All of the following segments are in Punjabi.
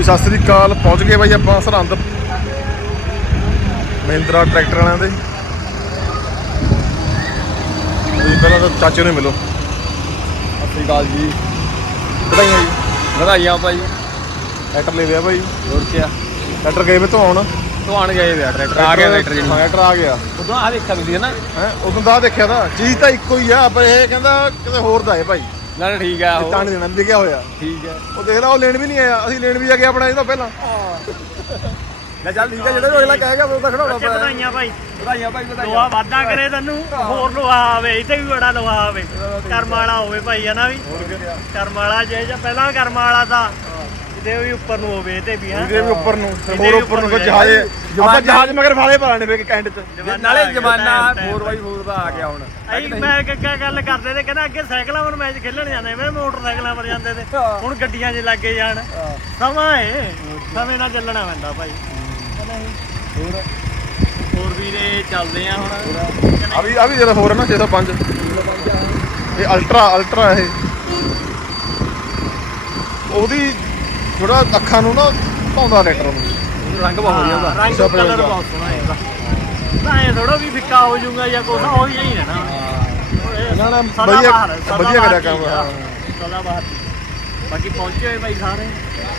ਜੀ ਸਤਿ ਸ੍ਰੀ ਅਕਾਲ। ਪਹੁੰਚ ਗਏ ਬਾਈ ਆਪਾਂ ਸਰਹੰਦ। ਮਹਿੰਦਰਾ ਟਰੈਕਟਰ ਵਾਲਿਆਂ ਦੇ। ਜੀ ਪਹਿਲਾਂ ਤਾਂ ਚਾਚੇ ਨੂੰ ਮਿਲੋ। ਸਤਿ ਸ਼੍ਰੀ ਅਕਾਲ ਜੀ। ਵਧਾਈਆਂ ਜੀ। ਵਧਾਈਆਂ ਭਾਈ ਟਰੈਕਟਰ ਲੈ ਲਿਆ ਬਾਈ। ਹੋਰ ਕੀ ਟਰੈਕਟਰ ਗਏ ਵੇ ਧੋਣ ਧੋਣ ਗਏ ਵੇ ਟਰੈਕਟਰ। ਆ ਗਿਆ ਟਰੈਕਟਰ ਜੀ। ਟਰੈਕਟਰ ਆ ਗਿਆ। ਉਦੋਂ ਆ ਦੇਖਿਆ ਤੁਸੀਂ ਨਾ ਹੈ ਉਦੋਂ ਦਾ ਦੇਖਿਆ ਤਾਂ। ਚੀਜ਼ ਤਾਂ ਇੱਕੋ ਹੀ ਆ ਪਰ ਇਹ ਕਹਿੰਦਾ ਕਿਤੇ ਹੋਰ ਦਾ ਹੈ ਭਾਈ। ਨਾ ਨਾ ਠੀਕ ਆ ਉਹ ਤਾਂ ਨਹੀਂ ਦੇਣਾ ਵਿਕਿਆ ਹੋਇਆ। ਠੀਕ ਹੈ ਉਹ ਦੇਖ ਲਾ ਉਹ ਲੈਣ ਵੀ ਨਹੀਂ ਆਇਆ। ਅਸੀਂ ਲੈਣ ਵੀ ਜਾ ਕੇ ਆਪਣਾ ਇਹ ਤੋਂ ਪਹਿਲਾਂ। ਲੈ ਚੱਲ ਠੀਕ ਹੈ ਜਿਹੜਾ ਅਗਲਾ ਕਹੇਗਾ ਉਹ ਤਾਂ ਖੜਾਉਣਾ ਬੱਚੇ ਵਧਾਈਆਂ ਭਾਈ। ਵਧਾਈਆਂ ਭਾਈ ਲੋਹਾ ਵਧਾਈਆਂ ਵਾਧਾ ਕਰੇ ਤੈਨੂੰ ਹੋਰ ਲੋਹਾ ਆਵੇ ਇੱਥੇ ਵੀ ਬੜਾ ਲੋਹਾ ਆਵੇ। ਕਰਮ ਵਾਲਾ ਹੋਵੇ ਭਾਈ ਹਨਾ ਵੀ? ਕਰਮ ਵਾਲਾ ਜੇ ਜਾਂ ਪਹਿਲਾਂ ਕਰਮ ਵਾਲਾ ਤਾਂ ਇਹਦੇ ਵੀ ਉੱਪਰ ਨੂੰ ਹੋਵੇ ਇਹਦੇ ਵੀ ਹਾਂ। ਇਹਦੇ ਵੀ ਉੱਪਰ ਨੂੰ ਤੇ ਹੋਰ ਉੱਪਰ ਨੂੰ ਫਿਰ ਜਹਾਜ਼ ਆਪਾਂ ਜਹਾਜ਼ ਮਗਰ ਫਾਲੇ ਪਾਣੇ ਵੇ ਕੈਂਟ ਚ। ਨਾਲੇ ਜਮਾਨਾ 4x4 ਦਾ ਆ ਗਿਆ ਹੁਣ। ਅਈ ਮੈਂ ਕੱਕਾ ਗੱਲ ਕਰਦੇ ਤੇ ਕਹਿੰਦਾ ਅੱਗੇ ਸਾਈਕਲਾਂ 'ਤੇ ਮੈਚ ਖੇਲਣ ਜਾਂਦੇ ਮੈਂ ਮੋਟਰਸਾਈਕਲਾਂ 'ਤੇ ਜਾਂਦੇ ਤੇ ਹੁਣ ਗੱਡੀਆਂ 'ਚ ਲੱਗੇ ਜਾਣ। ਸਮਾਂ ਏ। ਸਮੇਂ ਨਾਲ ਚੱਲਣਾ ਪੈਂਦਾ ਭਾਈ। ਹੋਰ? ਹੋਰ ਵੀਰੇ ਚੱਲਦੇ ਆ ਹੁਣ। ਆ ਵੀ ਆ ਵੀ ਜਿਹੜਾ ਹੋਰ ਹੈ ਨਾ 605 ਇਹ ਅਲਟਰਾ ਅਲਟਰਾ ਇਹ। ਉਹਦੀ ਥੋੜਾ ਅੱਖਾਂ ਨੂੰ ਨਾ ਪਾਉਂਦਾ ਟਰੈਕਟਰ ਨੂੰ। ਰੰਗ ਬਹੁਤ ਵਧੀਆ ਉਹਦਾ ਰੰਗ ਕਲਰ। ਬਹੁਤ ਸੋਹਣਾ ਤਾਂ ਇਹ ਥੋੜਾ ਵੀ ਫਿੱਕਾ ਹੋ ਜਾਊਗਾ ਜਾਂ ਕੁਛ ਹੋ ਹੀ ਨਹੀਂ ਰਹਿਣਾ ਨਾ, ਨਾ, ਸਦਾ ਵਧੀਆ- ਬਾਹਰ, ਸਦਾ ਵਧੀਆ ਬਾਹਰ ਕਰਿਆ ਕੰਮ, ਚੀਜ਼ ਆ। ਹਾਂ। ਸਦਾ ਬਾਹਰ ਬਾਕੀ ਪਹੁੰਚੇ ਹੋਏ ਭਾਈ ਸਾਰੇ?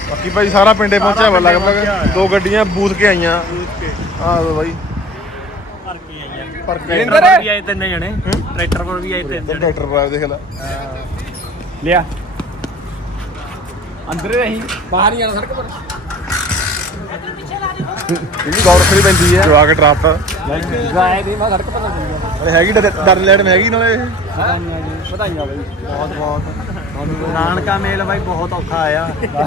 ਬਾਕੀ ਭਾਈ ਸਾਰਾ ਪਿੰਡੇ ਪਹੁੰਚਿਆ ਵਾ ਪਿੰਡੇ ਲਗਭਗ ਪਹੁੰਚਿਆ ਹੋਇਆ। ਦੋ ਗੱਡੀਆਂ ਬੂਥ ਕੇ ਆਈਆਂ। ਆਹ ਲਓ ਬਾਈ। ਭਰ ਕੇ ਆਈਆਂ। ਪਰ ਟਰੈਕਟਰ ਪਰ ਵੀ ਆਏ ਤਿੰਨ ਜਣੇ। ਟਰੈਕਟਰ ਪਰ ਵੀ ਆਏ ਤਿੰਨ ਜਣੇ। ਟਰੈਕਟਰ ਪਰ ਦੇਖ ਲੈ। ਲਿਆ। ਅੰਦਰ ਰਹੀ। ਬਾਹਰ ਹੀ ਆਣਾ ਸੜਕ ਪਰ। ਇਹਦੀ ਗੌਰ ਖਰੀ ਪੈਂਦੀ ਹੈ। ਜਵਾ ਕੇ ਜਾਏ ਦੀ ਮੈਂ ਸੜਕ ਪਰ ਲੱਗੂਗਾ ਅਰੇ ਹੈਗੀ ਡਰ ਡਰ ਲੈਣ ਹੈਗੀ ਨਾਲੇ ਵਧਾਈਆਂ ਬਾਈ। ਬਹੁਤ ਬਹੁਤ। ਨਾਨਕਾ ਮੇਲ ਭਾਈ ਬਹੁਤ ਔਖਾ ਆਇਆ।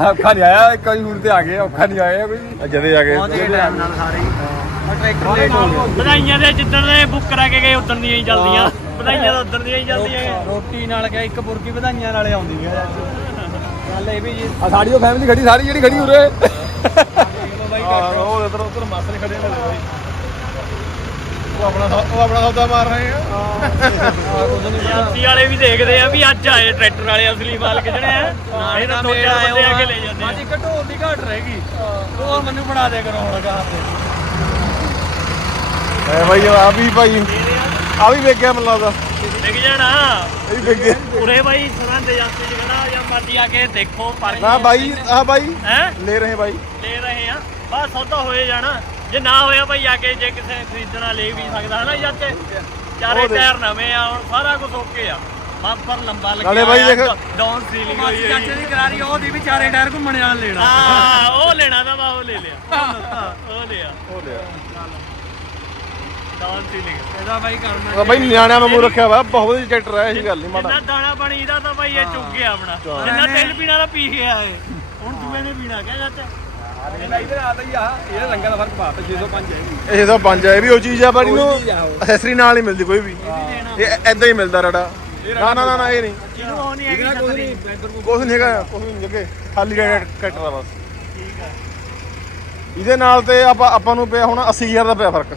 ਔਖਾ ਨਹੀਂ ਆਇਆ ਇੱਕ ਵਾਰੀ ਹੁਣ ਤੇ ਆ ਗਏ ਔਖਾ ਨਹੀਂ ਆਇਆ ਕੋਈ। ਜਦੇ ਆ ਗਏ। ਪਹੁੰਚ ਗਏ ਟਾਈਮ ਨਾਲ ਸਾਰੇ। ਹੀ ਟਰੈਕਟਰ ਲੇਟ ਹੋ ਗਿਆ ਵਧਾਈਆਂ ਦੇ ਜਿੱਦਣ ਦੇ ਬੁੱਕ ਕਰਾ ਕੇ ਗਏ ਉਦੋਂ ਦੀਆਂ ਹੀ ਚੱਲਦੀਆਂ। ਵਧਾਈਆਂ ਤਾਂ ਉਦੋਂ ਦੀਆਂ ਹੀ ਚੱਲਦੀਆਂ। ਰੋਟੀ ਨਾਲ ਗਿਆ ਇੱਕ ਬੁਰਕੀ ਵਧਾਈਆਂ ਨਾਲੇ ਆਉਂਦੀ ਹੈ। ਗੱਲ ਇਹ ਵੀ ਜੀ ਆ ਸਾਡੀ ਉਹ ਫੈਮਿਲੀ ਖੜੀ ਸਾਰੀ ਜਿਹੜੀ ਖੜੀ ਉਰੇ। ਆਹ, ਉਹ ਉਧਰ ਉਧਰ ਮਾਸਲੇ ਖੜੇ ਨੇ ਬਾਈ ਉਹ ਆਪਣਾ ਉਹ ਆਪਣਾ ਸੌਦਾ ਮਾਰ ਰਹੇ ਆ। ਏਜੰਸੀ ਵਾਲੇ ਵੀ ਦੇਖਦੇ ਆ ਵੀ ਅੱਜ ਆਏ ਟਰੈਕਟਰ ਵਾਲੇ ਅਸਲੀ ਮਾਲਕ ਜਿਹੜੇ ਆ। ਇਹ ਤਾਂ ਦੋ ਚਾਰ ਬੰਦੇ ਆ ਕੇ ਲੈ ਜਾਂਦੇ ਦੀ ਘਾਟ ਰਹਿ ਗਈ। ਹੋਰ ਮੈਨੂੰ ਬਣਾ ਦੇ ਕਰੋ ਹੁਣ ਗਾ ਤੇ। ਐ ਬਾਈ ਆ ਵੀ ਭਾਈ ਆ ਵੀ ਵੇਖ ਗਿਆ ਮੈਨੂੰ ਲੱਗਦਾ। ਦੇਖ ਜਾਣਾ। ਇਹ ਵੀ ਵੇਖ ਗਿਆ ਉਰੇ ਬਾਈ ਸਰਹੰਦ ਏਜੰਸੀ ਚ ਖੜਾ ਜਾਂ ਮਰਜ਼ੀ ਆ ਕੇ ਦੇਖੋ ਪਰ ਨਾ ਬਾਈ ਆ ਬਾਈ ਹੈ? ਲੈ ਰਹੇ ਬਾਈ। ਲੈ ਰਹੇ ਆ। ਬਸ ਸੌਦਾ ਹੋਏ ਜਾਣਾ। ਜੇ ਨਾ ਹੋਇਆ ਭਾਈ ਆ ਕੇ ਜੇ ਕਿਸੇ ਨੇ ਖਰੀਦਣਾ ਲੈ ਵੀ ਸਕਦਾ ਹਨਾ ਜੱਜ ਚਾਰੇ ਉਹ ਦੇਖ। ਟਾਇਰ ਨਵੇਂ ਆ ਹੁਣ ਸਾਰਾ ਕੁਝ ਓਕੇ ਆ। ਬੰਪਰ ਲੰਬਾ ਲੱਗਿਆ ਨਾਲੇ ਬਾਈ ਦੇਖ। ਡਾਊਨ ਸੀਲਿੰਗ ਹੋਈ ਹੋਈ ਚਾਚੇ ਦੀ ਕਰਾਰੀ ਉਹਦੀ ਵੀ ਚਾਰੇ ਟਾਇਰ ਘੁੰਮਣ ਵਾਲਾ ਲੈਣਾ। ਹਾਂ ਉਹ ਲੈਣਾ ਤਾਂ ਮੈਂ ਉਹ ਲੈ ਲਿਆ। ਉਹ ਲਿਆ। ਹੋ ਲਿਆ। ਡਾਊਨ ਸੀਲਿੰਗ ਇਹਦਾ ਬਾਈ ਕਰਨਾ ਬਾਈ ਨਿਆਣਿਆਂ ਵਾਂਗੂ ਰੱਖਿਆ ਵਾ ਬਹੁਤ ਵਧੀਆ ਟਰੈਕਟਰ ਹੈ ਇਹ ਗੱਲ ਨਹੀਂ ਮਾੜਾ। ਜਿੰਨਾ ਦਾਣਾ ਪਾਣੀ ਇਹਦਾ ਤਾਂ ਭਾਈ ਇਹ ਚੁੱਕ ਗਿਆ ਆਪਣਾ। ਜਿੰਨਾ ਤੇਲ ਪੀਣਾ ਦਾ ਪੀ ਗਿਆ ਇਹ। ਹੁਣ ਦੂਏ ਨੇ ਪੀਣਾ ਕਿਆ ਚਾਚਾ ਇਹਦਾ ਇਧਰ ਆ? ਲਈ ਆ ਇਹਦਾ ਰੰਗਾਂ ਦਾ ਫ਼ਰਕ ਪਾਤਾ 605 ਹੈਗੀ ਇਹ ਤਾਂ ਪੰਜ ਹੈ ਇਹ ਵੀ ਉਹ ਚੀਜ਼ ਆ ਬਾਈ ਨੂੰ ਉਹੀ ਚੀਜ਼ ਆ ਉਹ। ਅਸੈਸਰੀ ਨਾਲ ਨਹੀਂ ਮਿਲਦੀ ਕੋਈ ਵੀ। ਇਹ ਐਦਾਂ ਹੀ ਮਿਲਦਾ ਰੜਾ। ਨਾ ਨਾ ਨਾ ਨਾ ਇਹ ਨਹੀਂ। ਇਹਨੂੰ ਉਹ ਨਹੀਂ ਹੈਗੀ ਇਹਦਾ ਕੁਝ ਛਤਰੀ ਨਹੀਂ ਇੱਧਰ ਨੂੰ ਕੁਝ ਨਹੀਂ ਹੈਗਾ ਕੁਝ ਨਹੀਂ ਜੱਗੇ ਖਾਲੀ ਟਰੈਕਟਰ ਦਾ ਬਸ। ਇਹਦੇ ਨਾਲ ਤੇ ਆਪਾਂ ਆਪਾਂ ਨੂੰ ਪਿਆ ਹੁਣ 80000 ਦਾ ਪਿਆ ਫ਼ਰਕ।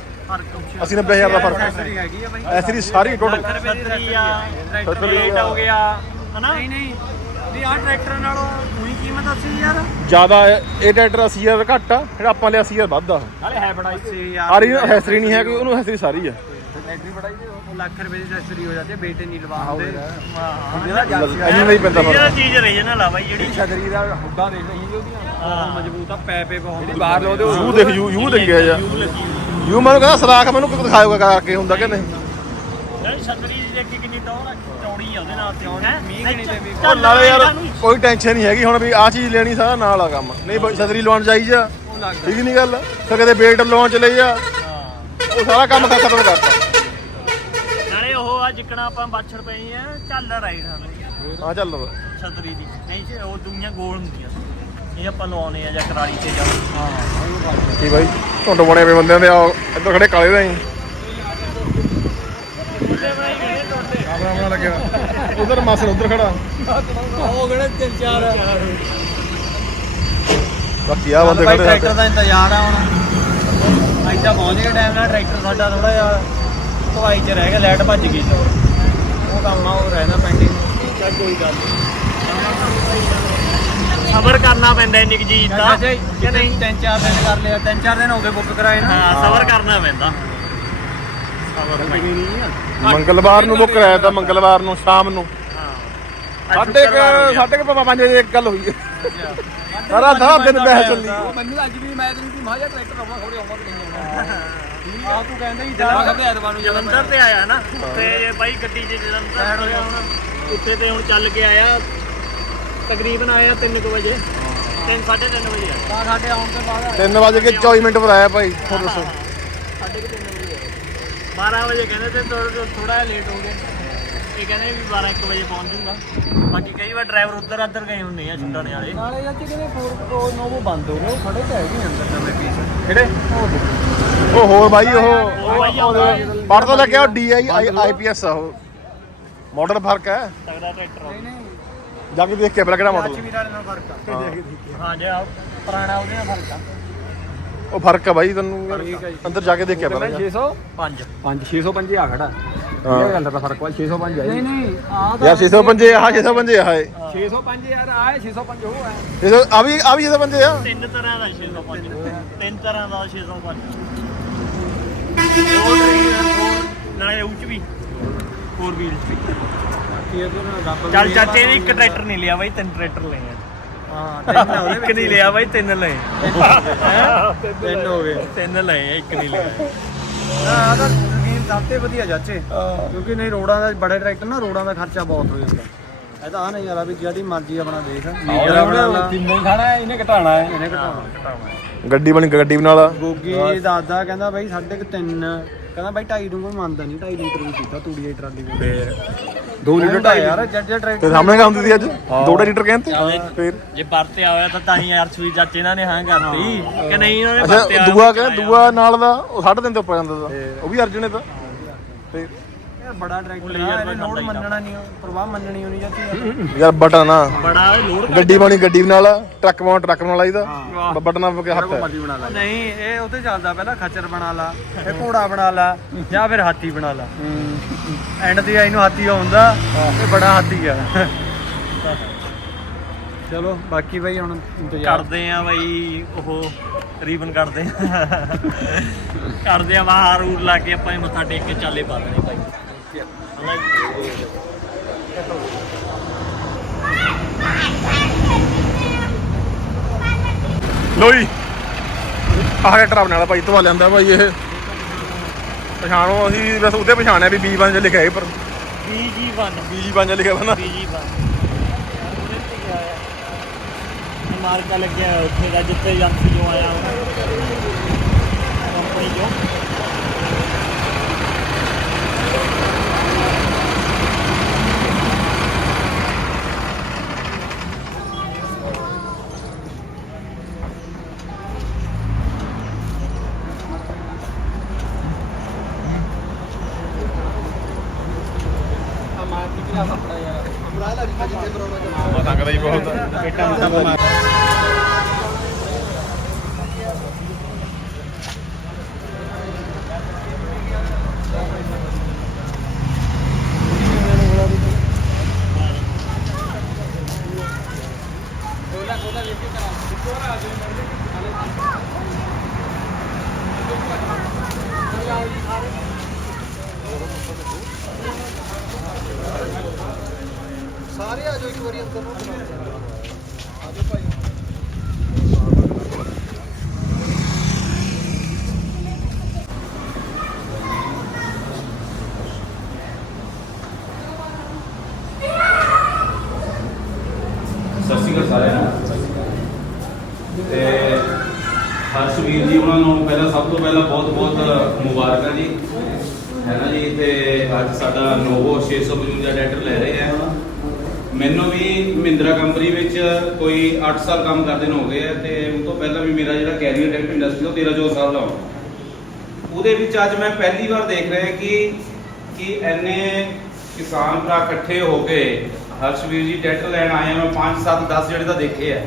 80 90000 ਦਾ ਫ਼ਰਕ ਹੈਗੀ ਆ ਬਾਈ। ਐਸਰੀ ਸਾਰੀ ਟੋਟਲ ਛਤਰੀ ਆ ਟਰੈਕਟਰ ਰੇਟ। ਹੋ ਗਿਆ ਹਨਾ? ਨਹੀਂ ਨਹੀਂ। ਵੀ ਆ ਟਰੈਕਟਰ ਨਾਲੋਂ ਪੂਰੀ ਕੀਮਤ 80 ਯਾਰ ਜ਼ਿਆਦਾ ਇਹ ਟਰੈਕਟਰ 80000 ਦਾ ਘੱਟ ਆ ਜਿਹੜਾ ਆਪਾਂ ਲਿਆ 80000 ਵੱਧ ਆ। ਨਾਲੇ ਹੈ ਬੜਾ 80 ਆ ਰਹੀ ਹੈਸਰੀ ਨਹੀਂ ਹੈ ਕੋਈ ਉਹਨੂੰ ਹੈਸਰੀ ਸਾਰੀ ਆ। ਬੈਟਰੀ ਬੜਾਈ ਉਹ ਲੱਖ ਰੁਪਏ ਦੀ ਐਕਸਰੀ ਹੋ ਜਾਂਦੀ ਹੈ ਬੇਟੇ ਨਹੀਂ ਲਵਾਉਂਦੇ। ਹਾਂ ਇੰਨਾ ਨਹੀਂ ਪੈਂਦਾ ਇਹ ਚੀਜ਼ ਰੀਜਨਲ ਆ ਬਾਈ ਜਿਹੜੀ ਛਤਰੀ ਦਾ ਹੁੱਡਾ ਦੇਖ ਲਈ ਉਹਦੀਆਂ। ਬਹੁਤ ਮਜ਼ਬੂਤ ਆ ਪੈ ਪੈ ਬਹੁਤ ਜਿਹੜੀ ਬਾਹਰ ਲਾਉਂਦੇ ਯੂ ਦੇਖ ਯੂ ਯੂ ਦੇਖ ਗਿਆ ਜਾ ਯੂ ਮੈਨੂੰ ਕਹਿੰਦਾ ਸਰਾਖ ਮੈਨੂੰ ਕਿਤੇ ਦਿਖਾਇਓਗਾ ਕਰਕੇ ਹੁੰਦਾ ਕਿ ਨਹੀਂ? ਯਾਰ ਛਤਰੀ ਦੀ ਦੇਖੀ ਕਿੰਨੀ ਟੌਰ ਚੌੜੀ ਆ ਉਹਦੇ ਨਾਲ ਤੇ ਚੌੜੀ, ਹੈਂ? ਮੀਂਹ ਕਿੰਨੀ ਤੇ ਵੀ। ਉਹ ਨਾਲੇ ਯਾਰ ਕੋਈ ਟੈਨਸ਼ਨ ਨਹੀਂ ਹੈਗੀ ਹੁਣ ਵੀ ਆ ਚੀਜ਼ ਲੈਣੀ ਸਾਰਾ ਨਾਲ ਆ ਕੰਮ। ਨਹੀਂ ਬਈ ਛਤਰੀ ਲਵਾਉਣ ਜਾਈ ਜਾ। ਠੀਕ ਨਹੀਂ ਗੱਲ? ਫਿਰ ਕਦੇ ਬੇਟ ਲਵਾਉਣ ਚਲੇ ਜਾ। ਉਹ ਸਾਰਾ ਕੰਮ ਖਤਮ ਕਰਤਾ। ਨਾਲੇ ਉਹ ਆ ਜਿੱਕਣਾ ਆਪਾਂ ਬਾਛੜ ਪਈ ਆ ਚੱਲ ਰਾਈਟ ਸਾਨੂੰ ਹਾਂ ਚੱਲ। ਛਤਰੀ ਦੀ। ਨਹੀਂ ਉਹ ਦੁਨੀਆ ਗੋਲ ਹੁੰਦੀਆਂ ਇਹ ਆਪਾਂ ਲਵਾਉਣੇ ਆ ਜਾਂ ਕਰਾਲੀ ਤੇ ਜਾ ਕੀ ਬਾਈ ਧੁੰਦ ਬਣੇ ਪਏ ਬੰਦਿਆਂ ਦੇ ਆ ਇੱਧਰ ਖੜੇ ਕਾਲੇ ਦਾ ਹੀ ਆਪਣਾ ਆਪਣਾ ਲੱਗਿਆ ਉਧਰ ਮਾਸਰ ਉਧਰ ਖੜਾ। ਉਹ ਕਿਹੜੇ ਤਿੰਨ ਚਾਰ ਬਾਕੀ ਆ ਬੰਦੇ ਬਾਈ ਖੜੇ ਟਰੈਕਟਰ ਦਾ ਇੰਤਜ਼ਾਰ ਆ ਹੁਣ। ਇੱਥੇ ਪਹੁੰਚ ਗਏ ਟਾਈਮ ਨਾਲ ਟਰੈਕਟਰ ਸਾਡਾ ਥੋੜਾ ਜਿਹਾ 'ਚ ਰਹਿ ਗਿਆ ਲਾਈਟ ਭੱਜ ਗਈ ਉਹ ਕੰਮ ਆ ਉਹ ਰਹਿਣਾ ਪੈਂਡਿੰਗ ਚੱਲ ਕੋਈ ਗੱਲ ਨਹੀਂ ਸਬਰ ਕਰਨਾ ਪੈਂਦਾ ਇੰਨੀ ਕੁ ਚੀਜ਼ ਦਾ ਜੀ ਕਿ ਨਹੀਂ? ਤਿੰਨ ਚਾਰ ਦਿਨ ਕਰ ਲਿਆ ਤਿੰਨ ਚਾਰ ਦਿਨ ਹੋ ਗਏ ਬੁੱਕ ਕਰਾਏ ਨਾ। ਹਾਂ ਸਬਰ ਕਰਨਾ ਪੈਂਦਾ। ਸਬਰ ਮੰਗਲਵਾਰ ਨੂੰ ਬੁੱਕ ਕਰਾਇਆ ਤਾਂ ਮੰਗਲਵਾਰ ਨੂੰ ਸ਼ਾਮ ਨੂੰ। ਹਾਂ। ਸਾਢੇ ਕੁ- ਸਾਢੇ ਕੁ ਪਾ ਪੰਜ ਵਜੇ ਇੱਕ ਗੱਲ ਹੋਈ। ਹੈ ਸਾਰਾ ਸਾਰਾ ਦਿਨ ਬਹਿ ਚੱਲੀ। ਮੈਨੂੰ ਅੱਜ ਵੀ ਮੈਂ ਤੈਨੂੰ ਮਹਾ ਜਿਹਾ ਟਰੈਕਟਰ ਆਉਣਾ ਥੋੜੇ ਆਉਣਾ ਕਿ ਨਹੀਂ ਆਉਣਾ। ਆ। ਤੂੰ ਕਹਿੰਦਾ ਹੀ ਜਲੰਧਰ ਤੇ ਐਤਵਾਰ ਨੂੰ ਜਲੰਧਰ ਤੇ ਆਇਆ ਨਾ ਤੇ ਜੇ ਬਾਈ ਗੱਡੀ 'ਚ ਜਲੰਧਰ ਉੱਥੇ ਤੇ ਹੁਣ ਚੱਲ ਕੇ ਆਇਆ। ਤਕਰੀਬਨ ਆਇਆ 3 ਵਜੇ। 3 3:30 ਵਜੇ ਆਇਆ। ਤਾਂ ਸਾਡੇ ਆਉਣ ਤੋਂ ਬਾਅਦ 3 ਵਜੇ ਕੇ 24 ਮਿੰਟ ਪਰ ਆਇਆ ਭਾਈ ਹੋਰ ਦੱਸੋ। ਸਾਢੇ ਕੁ ਤਿੰਨ ਵਜੇ ਆਇਆ। 12 ਵਜੇ ਕਹਿੰਦੇ ਤੇ ਥੋੜਾ ਜਿਹਾ ਲੇਟ ਹੋ ਗਏ ਇਹ ਕਹਿੰਦੇ ਵੀ 12 1 ਵਜੇ ਪਹੁੰਚ ਜੂਗਾ। ਬਾਕੀ ਕਈ ਵਾਰ ਡਰਾਈਵਰ ਉੱਧਰ ਉੱਧਰ ਗਏ ਹੁੰਦੇ ਆ ਛੁੱਟਣ ਵਾਲੇ। ਨਾਲੇ ਚਾਚੇ ਕਹਿੰਦੇ ਫੋਰ ਉਹ ਨੋਵੋ ਬੰਦ ਹੋ ਗਏ ਉਹ ਖੜੇ ਤਾਂ ਹੈਗੇ ਅੰਦਰ ਨਵੇਂ ਪੀਸ ਕਿਹੜੇ? ਉਹ ਹੋਰ ਬਾਈ ਉਹ ਉਹ ਬਾਈ। ਉਹਦੇ ਪੜ ਤਾਂ ਲੱਗਿਆ ਉਹ ਡੀਆਈ ਆਈਪੀਐਸ ਆ ਉਹ। ਮਾਡਲ ਫ਼ਰਕ ਹੈ। ਤਗੜਾ ਟਰੈਕਟਰ ਆ। ਜਾ ਕੇ ਦੇਖ ਕੇ ਪਹਿਲਾਂ ਕਿਹੜਾ ਮਾਡਲ ਵੀਰਾਂ ਨਾਲ ਫ਼ਰਕ ਆ ਹਾਂ ਜੇ ਆਹ ਪੁਰਾਣਾ ਉਹਦੇ ਨਾਲ ਫ਼ਰਕ ਆ ਉਹ ਫ਼ਰਕ ਆ ਬਾਈ ਤੈਨੂੰ ਅੰਦਰ ਜਾ ਕੇ ਦੇਖ ਕੇ ਪਹਿਲਾਂ 600 5 5 605 ਆ ਖੜਾ ਹਾਂ। ਇਹ ਗੱਲ ਦਾ ਫ਼ਰਕ ਵਾ 605 ਆ ਨਹੀਂ ਨਹੀਂ ਆ ਯਾਰ 605 ਆ 605 ਆ ਇਹ 605 ਯਾਰ ਆ 605 ਉਹ ਆ ਇਹ ਆ ਵੀ ਆ ਵੀ 605 ਆ ਤਿੰਨ ਤਰ੍ਹਾਂ ਦਾ 605 ਤਿੰਨ ਤਰ੍ਹਾਂ ਦਾ 605 ਉਹ ਨਾਲੇ ਉੱਚ ਵੀ ਫੋਰ ਵੀਲ ਕੀ ਇਹਦੇ ਨਾਲ ਰੱਬ ਚੱਲ ਚਾਚੇ ਨੇ ਇੱਕ ਟਰੈਕਟਰ ਨਹੀਂ ਲਿਆ ਬਾਈ ਤਿੰਨ ਟਰੈਕਟਰ ਲਏ ਆ। ਹਾਂ ਤਿੰਨ ਉਹਦੇ ਇੱਕ ਨਹੀਂ ਲਿਆ ਬਾਈ ਤਿੰਨ ਲਏ। ਤਿੰਨ ਹੋ ਗਏ ਤਿੰਨ ਲਏ ਆ, ਇੱਕ ਨਹੀਂ ਲਿਆ। ਆ ਤਾਂ ਸਕੀਮ ਸਭ ਤੋਂ ਵਧੀਆ ਚਾਚੇ। ਕਿਉਂਕਿ ਨਹੀਂ ਰੋਡਾਂ ਦਾ ਬੜੇ ਟਰੈਕਟਰ ਨਾ ਰੋਡਾਂ ਦਾ ਖਰਚਾ ਬਹੁਤ ਹੋ ਜਾਂਦਾ। ਇਹ ਤਾਂ ਆ ਨਹੀਂ ਯਾਰਾ ਵੀ ਜਿਹੜੀ ਮਰਜ਼ੀ ਆਪਣਾ ਦੇਖ। ਜਿੰਨੇ ਖਾਣਾ ਇਹਨੇ ਘਟਾਣਾ ਹੈ। ਇਹਨੇ ਘਟਾਉਣਾ। ਗੱਡੀ ਬਣੀ ਗੱਡੀ ਬਣਾ ਲਾ। ਗੋਗੀ ਦਾਦਾ ਕਹਿੰਦਾ ਬਾਈ ਸਾਢੇ ਕੁ ਤਿੰਨ। ਕਹਿੰਦਾ ਬਾਈ 2.5 ਨੂੰ ਕੋਈ ਮੰਨਦਾ ਨਹੀਂ 2.5 ਲੀਟਰ ਵੀ ਪੀਤਾ ਤੂੜੀ ਦੀ ਟਰਾਲੀ ਵਿੱਚ ਫੇਰ 2 ਲੀਟਰ ਦਾ ਯਾਰ ਜੱਜ ਤੇ ਟਰੈਕਟਰ ਸਾਹਮਣੇ ਕੰਮ ਦਿੱਤੀ ਅੱਜ? 2 ਲੀਟਰ ਕਹਿੰਦੇ ਫੇਰ? ਜੇ ਵਰਤੇ ਆਇਆ ਤਾਂ ਤਾਂ ਹੀ ਯਾਰ ਸੂਈ ਚਾਚੇ ਇਹਨਾਂ ਨੇ ਹਾਂ ਕਰਤੀ। ਕਿ ਨਹੀਂ ਉਹਨਾਂ ਨੇ ਅੱਛਾ ਵਰਤੇ ਦੂਆ ਕਹਿੰਦਾ ਦੂਆ ਨਾਲ ਦਾ ਉਹ ਸਾਢੇ ਤਿੰਨ ਤੇ ਉੱਪਰ ਜਾਂਦਾ ਦਾ ਉਹ ਵੀ ਅਰਜਨ ਨੇ ਤਾਂ। ਫੇਰ? ਯਾਰ ਬੜਾ ਟਰੈਕਟਰ ਆ। ਇਹਨੇ ਲੋਡ ਮੰਨਣਾ ਨਹੀਂ ਪ੍ਰਵਾਹ ਮੰਨਣੀ ਹੋਣੀ ਚਾਹੀਦੀ ਯਾਰ ਬਟਨ ਆ। ਬੜਾ ਲੋਡ ਗੱਡੀ ਬਣੀ ਗੱਡੀ ਨਾਲ ਟਰੱਕ ਬਣਾ ਟਰੱਕ ਨਾਲ ਆਈਦਾ ਬਟਨਾਂ ਕੇ ਹੱਥ ਬਣਾ ਨਹੀਂ ਇਹ ਉੱਤੇ ਚੱਲਦਾ ਪਹਿਲਾਂ ਖੱਚਰ ਬਣਾ ਲਾ ਫਿਰ ਘੋੜਾ ਬਣਾ ਲਾ ਜਾਂ ਫਿਰ ਹਾਥੀ ਬਣਾ ਲਾ। ਐਂਡ ਤੇ ਆਈ ਨੂੰ ਹਾਥੀ ਹੁੰਦਾ ਇਹ ਬੜਾ ਹਾਥੀ ਆ। ਚਲੋ ਬਾਕੀ ਬਈ ਹੁਣ ਇੰਤਜ਼ਾਰ। ਕਰਦੇ ਆ ਬਾਈ ਉਹ ਰੀਬਨ ਕੱਢਦੇ ਆ। ਕਰਦੇ ਆ ਬਾਹਰ ਊਰ ਲਾ ਕੇ ਆਪਾਂ ਇਹ ਮੱਥਾ ਟੇਕ ਕੇ ਚਾਲੇ ਪਾ ਹਨਾ ਜੀ? ਲੋ ਜੀ ਆਹ ਟਰੈਕਟਰ ਵਾਲਾ ਭਾਈ ਤੋਂ ਲੈਂਦਾ ਭਾਈ ਇਹ। ਪਛਾਣੋ ਅਸੀਂ ਬਸ ਉਹਦੇ ਪਛਾਣਿਆ ਵੀ ਬੀ ਬੰਜ ਲਿਖਿਆ ਹੈ ਪਰ BG1 ਬੀਜੀ ਬੰਜ ਲਿਖਿਆ ਵਾ ਨਾ। BG1 ਮਾਰਕਾ ਲੱਗਿਆ ਉੱਥੇ ਦਾ ਜਿੱਥੇ ਏਜੰਸੀ ਜੋ ਆਇਆ ਜੋ ਸੰਗਦਾ ਜੀ ਬਹੁਤ ਸਤਿ ਸ਼੍ਰੀ ਅਕਾਲ ਸਾਰਿਆਂ ਨੂੰ ਤੇ ਹਰਸ਼ਵੀਰ ਜੀ ਉਹਨਾਂ ਨੂੰ ਪਹਿਲਾਂ ਸਭ ਤੋਂ ਪਹਿਲਾਂ ਬਹੁਤ ਬਹੁਤ ਮੁਬਾਰਕਾਂ ਜੀ। ਹੈ ਨਾ ਜੀ ਤੇ ਅੱਜ ਸਾਡਾ ਨੋਵੋ 655 ਟਰੈਕਟਰ ਲੈ ਰਹੇ ਆ। ਮੈਨੂੰ ਵੀ ਮਹਿੰਦਰਾ ਕੰਪਨੀ ਵਿੱਚ ਕੋਈ 8 ਸਾਲ ਕੰਮ ਕਰਦੇ ਨੂੰ ਹੋ ਗਏ ਆ ਤੇ ਉਸ ਤੋਂ ਪਹਿਲਾਂ ਵੀ ਮੇਰਾ ਜਿਹੜਾ ਕੈਰੀਅਰ ਟਰੈਕਟਰ ਇੰਡਸਟਰੀ ਤੋਂ 13 14 ਸਾਲ ਦਾ ਉਹਦੇ ਵਿੱਚ ਅੱਜ ਮੈਂ ਪਹਿਲੀ ਵਾਰ ਦੇਖ ਰਿਹਾ ਕਿ ਕਿ ਐਨੇ ਕਿਸਾਨ ਭਰਾ ਇਕੱਠੇ ਹੋ ਕੇ ਹਰਸ਼ਵੀਰ ਜੀ ਟਰੈਕਟਰ ਲੈਣ ਆਏ ਆ। ਮੈਂ 5 7 10 ਜਿਹੜੇ ਤਾਂ ਦੇਖੇ ਆ।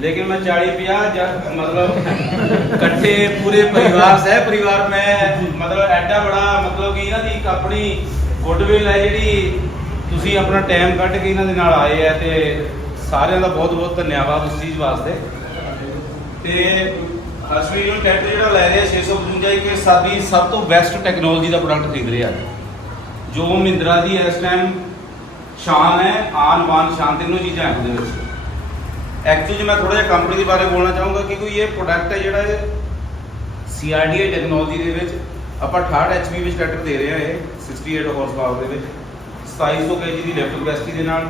ਲੇਕਿਨ ਮੈਂ 40 50 ਜਾਂ ਮਤਲਬ ਇਕੱਠੇ ਪੂਰੇ ਪਰਿਵਾਰ ਸਹਿ ਪਰਿਵਾਰ ਮੈਂ ਐਡਾ ਬੜਾ ਮਤਲਬ ਕਿ ਇਹਨਾਂ ਦੀ ਇੱਕ ਆਪਣੀ ਗੁੱਡਵਿਲ ਹੈ ਜਿਹੜੀ ਤੁਸੀਂ ਆਪਣਾ ਟਾਈਮ ਕੱਢ ਕੇ ਇਹਨਾਂ ਦੇ ਨਾਲ ਆਏ ਆ ਤੇ ਸਾਰਿਆਂ ਦਾ ਬਹੁਤ ਬਹੁਤ ਧੰਨਵਾਦ ਉਸ ਚੀਜ਼ ਵਾਸਤੇ। ਤੇ ਹਰਸ਼ਵੀਰ ਨੂੰ ਟਰੈਕਟਰ ਜਿਹੜਾ ਲੈ ਰਿਹਾ 655 ਕਿ ਸਾਡੀ ਸਭ ਤੋਂ ਬੈਸਟ ਟੈਕਨੋਲੋਜੀ ਦਾ ਪ੍ਰੋਡਕਟ ਖਰੀਦ ਰਿਹਾ ਜੋ ਮਹਿੰਦਰਾ ਦੀ ਇਸ ਟਾਈਮ ਸ਼ਾਨ ਹੈ ਆਨ ਬਾਨ ਸ਼ਾਨ, ਤਿੰਨੋਂ ਚੀਜ਼ਾਂ ਹੈ ਵਿੱਚ। ਐਕਚੁਅਲੀ ਮੈਂ ਥੋੜਾ ਜਿਹਾ ਕੰਪਨੀ ਦੇ ਬਾਰੇ ਬੋਲਣਾ ਚਾਹੂੰਗਾ ਕਿ ਕੋਈ ਇਹ ਪ੍ਰੋਡਕਟ ਹੈ ਜਿਹੜਾ ਇਹ CRDA ਟੈਕਨੋਲੋਜੀ ਦੇ ਵਿੱਚ ਆਪਾਂ 68 HP ਵਿੱਚ ਟਰੈਕਟਰ ਦੇ ਰਹੇ ਹਾਂ ਇਹ 68 ਹਾਰਸ ਪਾਵਰ ਦੇ ਵਿੱਚ 2700 kg ਦੀ ਲਿਫਟ ਕਪੈਸਿਟੀ ਦੇ ਨਾਲ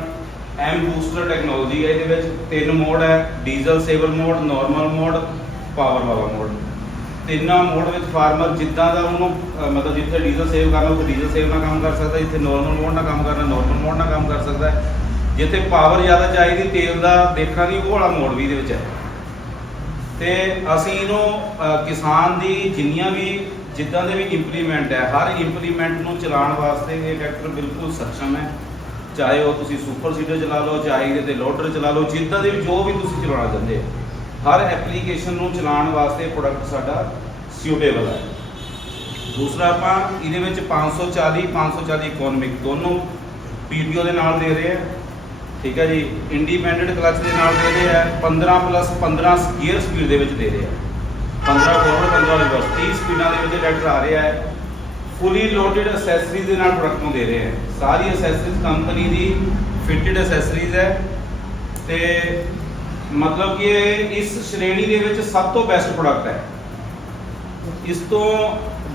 ਐਮ ਬੂਸਟਰ ਟੈਕਨੋਲੋਜੀ ਹੈ ਇਹਦੇ ਵਿੱਚ, ਤਿੰਨ ਮੋਡ ਹੈ diesel saver mode normal mode power ਵਾਲਾ ਮੋਡ ਤਿੰਨਾਂ ਮੋਡ ਵਿੱਚ ਫਾਰਮਰ ਜਿੱਦਾਂ ਦਾ ਉਹਨੂੰ ਮਤਲਬ ਜਿੱਥੇ ਡੀਜ਼ਲ ਸੇਵ ਕਰਨਾ, ਉੱਥੇ ਡੀਜ਼ਲ ਸੇਵ ਨਾਲ ਕੰਮ ਕਰ ਸਕਦਾ, ਜਿੱਥੇ ਨਾਰਮਲ ਮੋਡ ਨਾਲ ਕੰਮ ਕਰਨਾ ਨਾਰਮਲ ਮੋਡ ਨਾਲ ਕੰਮ ਕਰ ਸਕਦਾ ਜਿੱਥੇ ਪਾਵਰ ਜ਼ਿਆਦਾ ਚਾਹੀਦੀ, ਤੇਲ ਦਾ ਦੇਖਣਾ ਨਹੀਂ ਉਹ ਵਾਲਾ ਮੋਡ ਵੀ ਇਹਦੇ ਵਿੱਚ ਹੈ। ਤੇ ਅਸੀਂ ਇਹਨੂੰ ਕਿਸਾਨ ਦੀ ਜਿੰਨੀਆਂ ਵੀ, ਜਿੱਦਾਂ ਦੇ ਵੀ ਇੰਪਲੀਮੈਂਟ ਹੈ, ਹਰ ਇੰਪਲੀਮੈਂਟ ਨੂੰ ਚਲਾਉਣ ਵਾਸਤੇ ਇਹ ਟਰੈਕਟਰ ਬਿਲਕੁਲ ਸક્ષਮ ਹੈ। ਚਾਹੇ ਉਹ ਤੁਸੀਂ ਸੁਪਰ ਸੀਡਰ ਚਲਾ ਲਓ, ਚਾਹੇ ਇਹਦੇ ਤੇ ਲੋਡਰ ਚਲਾ ਲਓ, ਜਿੱਦਾਂ ਦੇ ਜੋ ਵੀ ਤੁਸੀਂ ਚਲਾਉਣਾ ਚਾਹੁੰਦੇ ਹੋ। ਹਰ ਐਪਲੀਕੇਸ਼ਨ ਨੂੰ ਚਲਾਉਣ ਵਾਸਤੇ ਪ੍ਰੋਡਕਟ ਸਾਡਾ ਸਿਊਟੇਬਲ ਹੈ। ਦੂਸਰਾ ਆਪਾਂ, ਇਹਦੇ ਵਿੱਚ 540 540 ਇਕਨੋਮਿਕ ਦੋਨੋਂ ਪੀਟੀਓ ਦੇ ਨਾਲ ਦੇ ਰਹੇ ਹਾਂ। ਠੀਕ ਹੈ ਜੀ ਇੰਡੀਪੈਂਡੈਂਟ ਕਲਚ ਦੇ ਨਾਲ ਦੇ ਰਹੇ ਆ 15 ਪਲੱਸ 15 ਗੀਅਰ ਸਪੀਡ ਦੇ ਵਿੱਚ ਦੇ ਰਹੇ ਆ। 15 ਫੋਰਵਰਡ 15 ਰਿਵਰਸ 30 ਸਪੀਡਾਂ ਦੇ ਵਿੱਚ ਟਰੈਕਟਰ ਆ ਰਿਹਾ ਹੈ ਫੁੱਲੀ ਲੋਡਡ ਅਸੈਸਰੀਜ਼ ਦੇ ਨਾਲ ਪ੍ਰੋਡਕਟ ਨੂੰ ਦੇ ਰਹੇ ਆ। ਸਾਰੀ ਅਸੈਸਰੀਜ਼ ਕੰਪਨੀ ਦੀ ਫਿਟਡ ਅਸੈਸਰੀਜ਼ ਹੈ ਤੇ ਮਤਲਬ ਕਿ ਇਸ ਸ਼੍ਰੇਣੀ ਦੇ ਵਿੱਚ ਸਭ ਤੋਂ ਬੈਸਟ ਪ੍ਰੋਡਕਟ ਹੈ। ਇਸ ਤੋਂ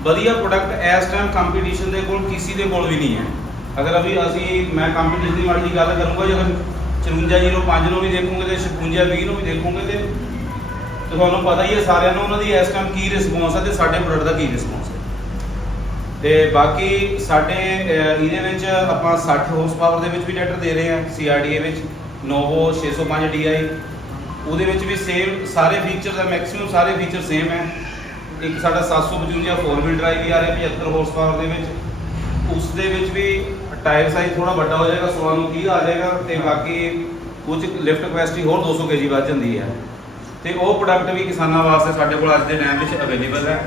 ਵਧੀਆ ਪ੍ਰੋਡਕਟ ਇਸ ਟਾਈਮ ਕੰਪੀਟੀਸ਼ਨ ਦੇ ਕੋਲ, ਕਿਸੇ ਦੇ ਕੋਲ ਵੀ ਨਹੀਂ ਹੈ। ਅਗਰ ਅਭੀ ਅਸੀਂ, ਮੈਂ ਕੰਪੀਟੀਸ਼ਨ ਦੀ ਮਾੜੀ ਜਿਹੀ ਗੱਲ ਕਰੂੰਗਾ ਜੇ ਅਗਰ 5405 ਨੂੰ ਵੀ ਦੇਖੋਗੇ ਤੇ 5620 ਨੂੰ ਵੀ ਦੇਖੋਗੇ ਤੇ ਤੁਹਾਨੂੰ ਪਤਾ ਹੀ ਹੈ ਸਾਰਿਆਂ ਨੂੰ ਉਹਨਾਂ ਦੀ ਇਸ ਟਾਈਮ ਕੀ ਰਿਸਪੌਂਸ ਹੈ ਤੇ ਸਾਡੇ ਪ੍ਰੋਡਕਟ ਦਾ ਕੀ ਰਿਸਪੌਂਸ ਹੈ ਤੇ ਬਾਕੀ ਸਾਡੇ ਇਹਦੇ ਵਿੱਚ ਆਪਾਂ 60 ਹਾਰਸ ਪਾਵਰ ਦੇ ਵਿੱਚ ਵੀ ਟਰੈਕਟਰ ਦੇ ਰਹੇ ਹਾਂ CRDA ਵਿੱਚ, Novo 605 DI ਉਹਦੇ ਵਿੱਚ ਵੀ ਸੇਮ ਸਾਰੇ ਫੀਚਰਸ ਹੈ ਮੈਕਸਿਮਮ ਸਾਰੇ ਫੀਚਰ ਸੇਮ ਹੈ ਇੱਕ ਸਾਡਾ 755 4 ਵੀਲ ਡਰਾਈਵ ਵੀ ਆ ਰਿਹਾ 75 ਹਾਰਸ ਪਾਵਰ ਦੇ ਵਿੱਚ। ਉਸ ਦੇ ਵਿੱਚ ਵੀ ਟਾਇਰ ਸਾਈਜ਼ ਥੋੜਾ ਵੱਡਾ ਹੋ ਜਾਏਗਾ 16 ਨੂੰ 30 ਆ ਜਾਏਗਾ ਤੇ ਬਾਕੀ ਕੁਝ ਲਿਫਟ ਕਪੈਸਿਟੀ ਹੋਰ 200 kg ਵੱਧ ਜਾਂਦੀ ਹੈ। ਤੇ ਉਹ ਪ੍ਰੋਡਕਟ ਵੀ ਕਿਸਾਨਾਂ ਵਾਸਤੇ ਸਾਡੇ ਕੋਲ ਅੱਜ ਦੇ ਟਾਈਮ ਵਿੱਚ ਅਵੇਲੇਬਲ ਹੈ।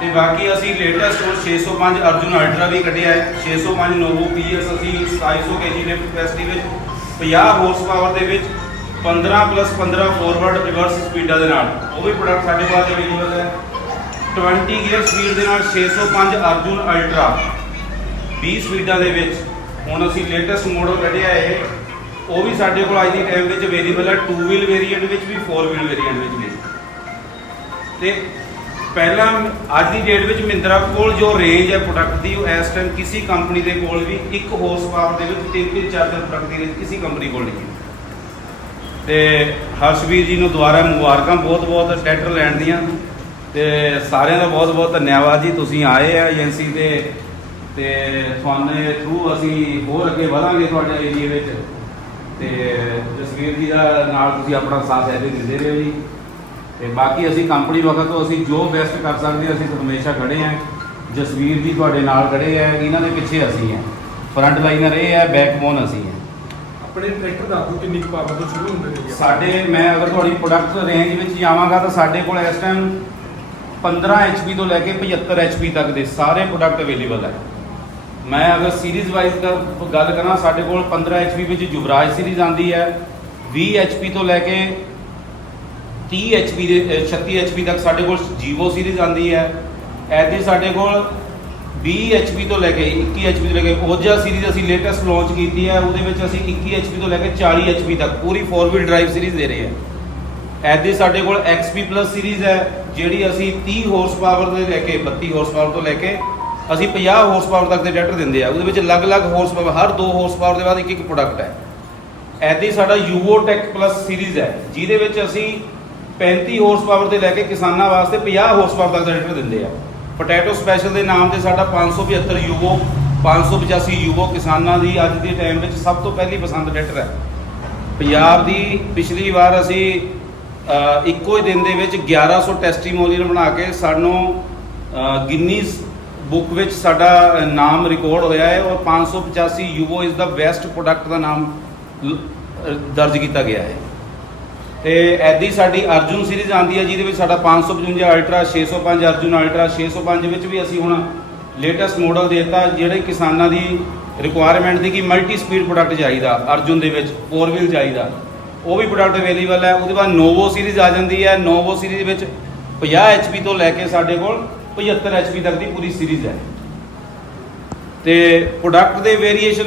ਤੇ ਬਾਕੀ ਅਸੀਂ ਲੇਟੈਸਟ ਹੁਣ 605 ਅਰਜੁਨ ਅਲਟਰਾ ਵੀ ਕੱਢਿਆ ਹੈ। 605 ਨੋਵੋ ਪੀਐਸ ਅਸੀਂ 2700 kg ਲਿਫਟ ਕਪੈਸਿਟੀ ਵਿੱਚ 50 ਹਾਰਸ ਪਾਵਰ ਦੇ ਵਿੱਚ 15 ਪਲੱਸ 15 ਫੋਰਵਰਡ ਰਿਵਰਸ ਸਪੀਡਾਂ ਦੇ ਨਾਲ। ਉਹ ਵੀ ਪ੍ਰੋਡਕਟ ਸਾਡੇ ਕੋਲ ਅਵੇਲੇਬਲ ਹੈ। 20 ਗੇਅਰ ਸਪੀਡ ਦੇ ਨਾਲ 605 ਅਰਜੁਨ ਅਲਟਰਾ 20 ਸਪੀਡਾਂ ਦੇ ਵਿੱਚ ਹੁਣ ਅਸੀਂ ਲੇਟੈਸਟ ਮਾਡਲ ਕੱਢਿਆ ਇਹ। ਉਹ ਵੀ ਸਾਡੇ ਕੋਲ ਅੱਜ ਦੀ ਟਾਈਮ ਵਿੱਚ ਅਵੇਲੇਬਲ ਹੈ 2 ਵੀਲ ਵੇਰੀਐਂਟ ਵਿੱਚ ਵੀ 4 ਵੀਲ ਵੇਰੀਐਂਟ ਵਿੱਚ ਵੀ। ਤੇ ਪਹਿਲਾਂ ਅੱਜ ਦੀ ਡੇਟ ਵਿੱਚ ਮਹਿੰਦਰਾ ਕੋਲ ਜੋ ਰੇਂਜ ਹੈ ਪ੍ਰੋਡਕਟ ਦੀ, ਉਹ ਇਸ ਟਾਈਮ ਕਿਸੇ ਕੰਪਨੀ ਦੇ ਕੋਲ ਵੀ, ਇੱਕ ਹਾਰਸ ਪਾਵਰ ਦੇ ਵਿੱਚ 3-3 4-4 ਪ੍ਰੋਡਕਟ ਦੀ ਰੇਂਜ ਕਿਸੇ ਕੰਪਨੀ ਕੋਲ ਨਹੀਂ ਹੈ। ਤੇ ਹਰਸ਼ਵੀਰ ਜੀ ਨੂੰ ਦੁਬਾਰਾ ਮੁਬਾਰਕਾਂ ਬਹੁਤ ਬਹੁਤ, ਟਰੈਕਟਰ ਲੈਣ ਦੀਆਂ। ਤੇ ਸਾਰਿਆਂ ਦਾ ਬਹੁਤ ਬਹੁਤ ਧੰਨਵਾਦ ਜੀ। ਤੁਸੀਂ ਆਏ ਆ ਏਜੰਸੀ ਤੇ ਤੇ ਤੁਹਾਡੇ ਥਰੂ ਅਸੀਂ ਹੋਰ ਅੱਗੇ ਵਧਾਂਗੇ ਤੁਹਾਡੇ ਏਰੀਏ ਵਿੱਚ। ਤੇ ਜਸਵੀਰ ਜੀ ਦਾ ਨਾਲ ਤੁਸੀਂ ਆਪਣਾ ਸਾਥ ਐਦੇ ਦਿੰਦੇ ਰਹੋ ਜੀ। ਤੇ ਬਾਕੀ ਅਸੀਂ ਕੰਪਨੀ ਵਕਤ ਤੋਂ ਅਸੀਂ ਜੋ ਬੈਸਟ ਕਰ ਸਕਦੇ ਅਸੀਂ ਹਮੇਸ਼ਾ ਖੜੇ ਹਾਂ। ਜਸਵੀਰ ਜੀ ਤੁਹਾਡੇ ਨਾਲ ਖੜੇ ਆ ਇਹਨਾਂ ਦੇ ਪਿੱਛੇ ਅਸੀਂ ਹਾਂ। ਫਰੰਟ ਲਾਈਨਰ ਇਹ ਹੈ ਬੈਕਬੋਨ ਅਸੀਂ ਹਾਂ। ਆਪਣੇ ਟਰੈਕਟਰ ਦੱਸ ਦਿਓ ਕਿੰਨੀ ਪਾਵਰ ਤੋਂ ਸ਼ੁਰੂ ਹੁੰਦੇ ਨੇ ਸਾਡੇ ਮੈਂ ਅਗਰ ਤੁਹਾਡੀ ਪ੍ਰੋਡਕਟ ਰੇਂਜ ਵਿੱਚ ਜਾਵਾਂਗਾ ਤਾਂ ਸਾਡੇ ਕੋਲ ਇਸ ਟਾਈਮ 15 HP ਤੋਂ ਲੈ ਕੇ 75 HP ਤੱਕ ਦੇ ਸਾਰੇ ਪ੍ਰੋਡਕਟ ਅਵੇਲੇਬਲ ਹੈ ਮੈਂ ਅਗਰ ਸੀਰੀਜ਼ ਵਾਈਜ਼ ਗੱਲ ਕਰਾਂ, ਸਾਡੇ ਕੋਲ 15 HP ਵਿੱਚ ਯੁਵਰਾਜ ਸੀਰੀਜ਼ ਆਂਦੀ ਹੈ 20 HP ਤੋਂ ਲੈ ਕੇ 30 HP ਦੇ, ਅਹ 36 HP ਤੱਕ ਸਾਡੇ ਕੋਲ ਜੀਵੋ ਸੀਰੀਜ਼ ਆਂਦੀ ਹੈ। ਐਦੀ ਸਾਡੇ ਕੋਲ 20 HP ਤੋਂ ਲੈ ਕੇ 21 HP ਤੋਂ ਲੈ ਕੇ ਓਜਾ ਸੀਰੀਜ਼ ਅਸੀਂ ਲੇਟੈਸਟ ਲਾਂਚ ਕੀਤੀ ਹੈ, ਉਹਦੇ ਵਿੱਚ ਅਸੀਂ 21 HP ਤੋਂ ਲੈ ਕੇ 40 HP ਤੱਕ ਪੂਰੀ 4 ਵੀਲ ਡਰਾਈਵ ਸੀਰੀਜ਼ ਦੇ ਰਹੇ ਹਾਂ। ਐਦੀ ਸਾਡੇ ਕੋਲ XP ਪਲੱਸ ਸੀਰੀਜ਼ ਹੈ, ਜਿਹੜੀ ਅਸੀਂ 30 ਹਾਰਸ ਪਾਵਰ ਦੇ ਲੈ ਕੇ 32 ਹਾਰਸ ਪਾਵਰ ਤੋਂ ਲੈ ਕੇ ਅਸੀਂ 50 ਹਾਰਸ ਪਾਵਰ ਤੱਕ ਦੇ ਟਰੈਕਟਰ ਦਿੰਦੇ ਆ, ਉਹਦੇ ਵਿੱਚ ਅਲੱਗ-ਅਲੱਗ ਹਾਰਸ ਪਾਵਰ ਹਰ 2 ਹਾਰਸ ਪਾਵਰ ਦੇ ਬਾਅਦ ਇੱਕ ਇੱਕ ਪ੍ਰੋਡਕਟ ਹੈ। ਐਦੀ ਸਾਡਾ ਯੂਵੋ ਟੈਕ ਪਲੱਸ ਸੀਰੀਜ਼ ਹੈ, ਜਿਹਦੇ ਵਿੱਚ ਅਸੀਂ 35 ਹਾਰਸ ਪਾਵਰ ਦੇ ਲੈ ਕੇ ਕਿਸਾਨਾਂ ਵਾਸਤੇ 50 ਹਾਰਸ ਪਾਵਰ ਤੱਕ ਦਾ ਟਰੈਕਟਰ ਦਿੰਦੇ ਆ। ਪੋਟੈਟੋ ਸਪੈਸ਼ਲ ਦੇ ਨਾਮ ਤੇ ਸਾਡਾ 575 ਯੂਵੋ 585 ਯੂਵੋ ਕਿਸਾਨਾਂ ਦੀ ਅੱਜ ਦੇ ਟਾਈਮ ਵਿੱਚ ਸਭ ਤੋਂ ਪਹਿਲੀ ਪਸੰਦ ਟਰੈਕਟਰ ਹੈ। ਪੰਜਾਬ ਦੀ ਪਿਛਲੀ ਵਾਰ ਅਸੀਂ ਇੱਕੋ ਹੀ ਦਿਨ ਦੇ ਵਿੱਚ 1100 ਟੈਸਟੀਮੋਨੀਅਲ ਬਣਾ ਕੇ ਸਾਨੂੰ ਗਿਨੀਜ਼ ਬੁੱਕ ਵਿੱਚ ਸਾਡਾ ਨਾਮ ਰਿਕਾਰਡ ਹੋਇਆ ਹੈ ਔਰ 585 Yuvo is the best product ਦਾ ਨਾਮ ਦਰਜ ਕੀਤਾ ਗਿਆ ਹੈ। ਤੇ ਐਦੀ ਸਾਡੀ ਅਰਜੁਨ ਸੀਰੀਜ਼ ਆਂਦੀ ਹੈ, ਜਿਹਦੇ ਵਿੱਚ ਸਾਡਾ 555 ਅਲਟਰਾ 605 ਅਰਜੁਨ ਅਲਟਰਾ 605 ਵਿੱਚ ਵੀ ਅਸੀਂ ਹੁਣ ਲੇਟੈਸਟ ਮਾਡਲ ਦਿੱਤਾ, ਜਿਹੜੇ ਕਿਸਾਨਾਂ ਦੀ ਰਿਕੁਆਇਰਮੈਂਟ ਦੀ ਕਿ ਮਲਟੀ ਸਪੀਡ ਪ੍ਰੋਡਕਟ ਚਾਹੀਦਾ, ਅਰਜੁਨ ਦੇ ਵਿੱਚ 4 ਵੀਲ ਚਾਹੀਦਾ। ਉਹ ਵੀ ਪ੍ਰੋਡਕਟ ਅਵੇਲੇਬਲ ਹੈ, ਉਹਦੇ ਬਾਅਦ ਨੋਵੋ ਸੀਰੀਜ਼ ਆ ਜਾਂਦੀ ਹੈ ਨੋਵੋ ਸੀਰੀਜ਼ ਵਿੱਚ 50 HP ਤੋਂ ਲੈ ਕੇ ਸਾਡੇ ਕੋਲ 75 HP ਤੱਕ ਦੀ ਪੂਰੀ ਸੀਰੀਜ਼ ਹੈ। ਤੇ ਪ੍ਰੋਡਕਟ ਦੇ ਵੇਰੀਏਸ਼ਨ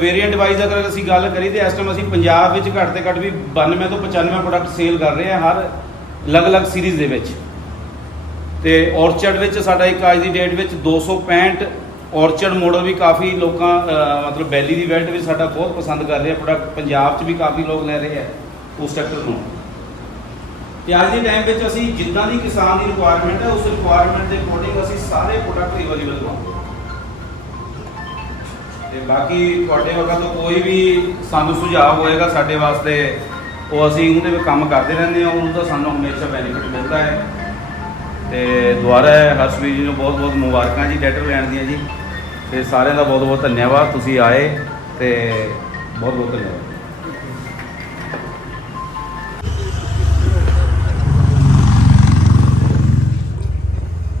ਵੇਰੀਐਂਟ ਵਾਈਜ਼ ਅਗਰ ਅਸੀਂ ਗੱਲ ਕਰੀ ਤੇ ਇਸ ਟਾਈਮ ਅਸੀਂ ਪੰਜਾਬ ਵਿੱਚ ਘੱਟ ਤੇ ਘੱਟ ਵੀ 92 ਤੋਂ 95 ਪ੍ਰੋਡਕਟ ਸੇਲ ਕਰ ਰਹੇ ਹਾਂ ਹਰ ਅਲੱਗ-ਅਲੱਗ ਸੀਰੀਜ਼ ਦੇ ਵਿੱਚ। ਤੇ ਔਰਚਰਡ ਵਿੱਚ ਸਾਡਾ ਇੱਕ ਅੱਜ ਦੀ ਡੇਟ ਵਿੱਚ 265 ਔਰਚਰਡ ਮਾਡਲ ਵੀ ਕਾਫੀ ਲੋਕਾਂ ਮਤਲਬ ਬੈਲੀ ਦੀ ਵੈਲਟ ਵੀ ਸਾਡਾ ਬਹੁਤ ਪਸੰਦ ਕਰ ਰਹੇ ਆ। ਪ੍ਰੋਡਕਟ ਪੰਜਾਬ 'ਚ ਵੀ ਕਾਫੀ ਲੋਕ ਲੈ ਰਹੇ ਆ ਉਸ ਟਰੈਕਟਰ ਨੂੰ। ਤੇ ਅੱਜ ਦੇ ਟਾਈਮ ਵਿੱਚ ਅਸੀਂ ਜਿੱਦਾਂ ਦੀ ਕਿਸਾਨ ਦੀ ਰਿਕੁਆਇਰਮੈਂਟ ਹੈ, ਉਸ ਰਿਕੁਆਇਰਮੈਂਟ ਦੇ ਅਕੋਰਡਿੰਗ ਅਸੀਂ ਸਾਰੇ ਪ੍ਰੋਡਕਟ ਅਵੇਲੇਬਲ ਦਵਾਂਗੇ ਤੇ ਬਾਕੀ ਤੁਹਾਡੇ ਵਰਗਾ ਤੋਂ ਕੋਈ ਵੀ ਸਾਨੂੰ ਸੁਝਾਅ ਹੋਏਗਾ ਸਾਡੇ ਵਾਸਤੇ, ਉਹ ਅਸੀਂ ਉਹਦੇ ਵਿੱਚ ਕੰਮ ਕਰਦੇ ਰਹਿੰਦੇ ਹਾਂ ਉਹਦਾ ਸਾਨੂੰ ਹਮੇਸ਼ਾ ਬੈਨੀਫਿਟ ਮਿਲਦਾ ਹੈ। ਤੇ ਦੁਬਾਰਾ ਹਰਸ਼ਵੀਰ ਜੀ ਨੂੰ ਬਹੁਤ ਬਹੁਤ ਮੁਬਾਰਕਾਂ ਜੀ ਟਰੈਕਟਰ ਲੈਣ ਦੀਆਂ ਜੀ। ਤੇ ਸਾਰਿਆਂ ਦਾ ਬਹੁਤ ਬਹੁਤ ਧੰਨਵਾਦ, ਤੁਸੀਂ ਆਏ ਤੇ ਬਹੁਤ ਬਹੁਤ ਧੰਨਵਾਦ।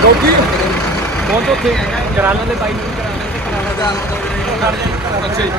ਕਿਉਂਕਿ ਬਹੁਤ ਉੱਥੇ ਕਰਾਲਾਂ ਦੇ ਬਾਈ ਨੂੰ ਅੱਛਾ ਜੀ।